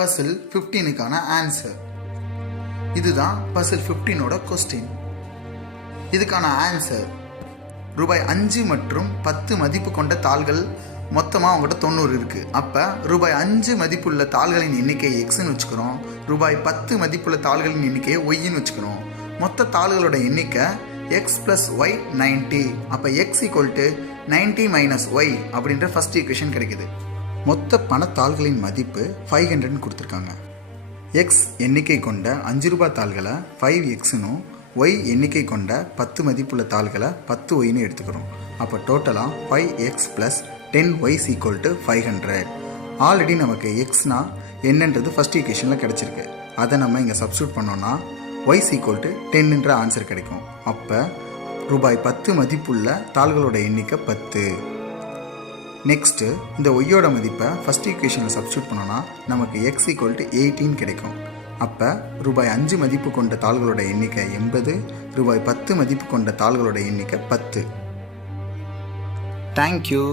Basil 15க்கான answer. இதுதான் Basil 15ஓட question. இதுக்கான answer ரூபாய் 5 மற்றும் 10 மதிப்பு கொண்ட தாள்கள் மொத்தமாக அவங்ககிட்ட 90 இருக்குது. அப்போ ரூபாய் 5 மதிப்புள்ள தாள்களின் எண்ணிக்கை எக்ஸ்ன்னு வச்சுக்கிறோம், ரூபாய் 10 மதிப்புள்ள தாள்களின் எண்ணிக்கையை ஒய்ன்னு வச்சுக்கிறோம். மொத்த தாள்களோட எண்ணிக்கை எக்ஸ் ப்ளஸ் ஒய் 90. அப்போ X equal to 90 minus Y அப்படின்ற ஃபர்ஸ்ட் ஈக்குவேஷன் கிடைக்குது. மொத்த பணத்தாள்களின் மதிப்பு 500ன்னு கொடுத்துருக்காங்க. எக்ஸ் எண்ணிக்கை கொண்ட 5 ரூபாய் தாள்களை 5xனும் ஒய் எண்ணிக்கை கொண்ட 10 மதிப்புள்ள தாள்களை 10 ஒய்னு எடுத்துக்கிறோம். அப்போ டோட்டலாக 5x plus 10y equal to 500. Already நமக்கு எக்ஸ்னா என்னன்றது ஃபர்ஸ்ட் ஈக்குவேஷனில் கிடச்சிருக்கு. அதை நம்ம இங்கே சப்ஸ்டியூட் பண்ணோன்னா y ஈக்குவல் டு 10ன்ற ஆன்சர் கிடைக்கும். அப்போ ரூபாய் 10 மதிப்புள்ள தாள்களோட எண்ணிக்கை 10. நெக்ஸ்ட்டு இந்த ஒய்யோட மதிப்பை ஃபஸ்ட் ஈக்குவேஷனில் சப்ஸ்டியூட் பண்ணோன்னா நமக்கு எக்ஸ் ஈக்குவல் டு 18 கிடைக்கும். அப்போ ரூபாய் 5 மதிப்பு கொண்ட தாள்களோட எண்ணிக்கை 80, ரூபாய் 10 மதிப்பு கொண்ட தாள்களோட எண்ணிக்கை 10. தேங்க்யூ.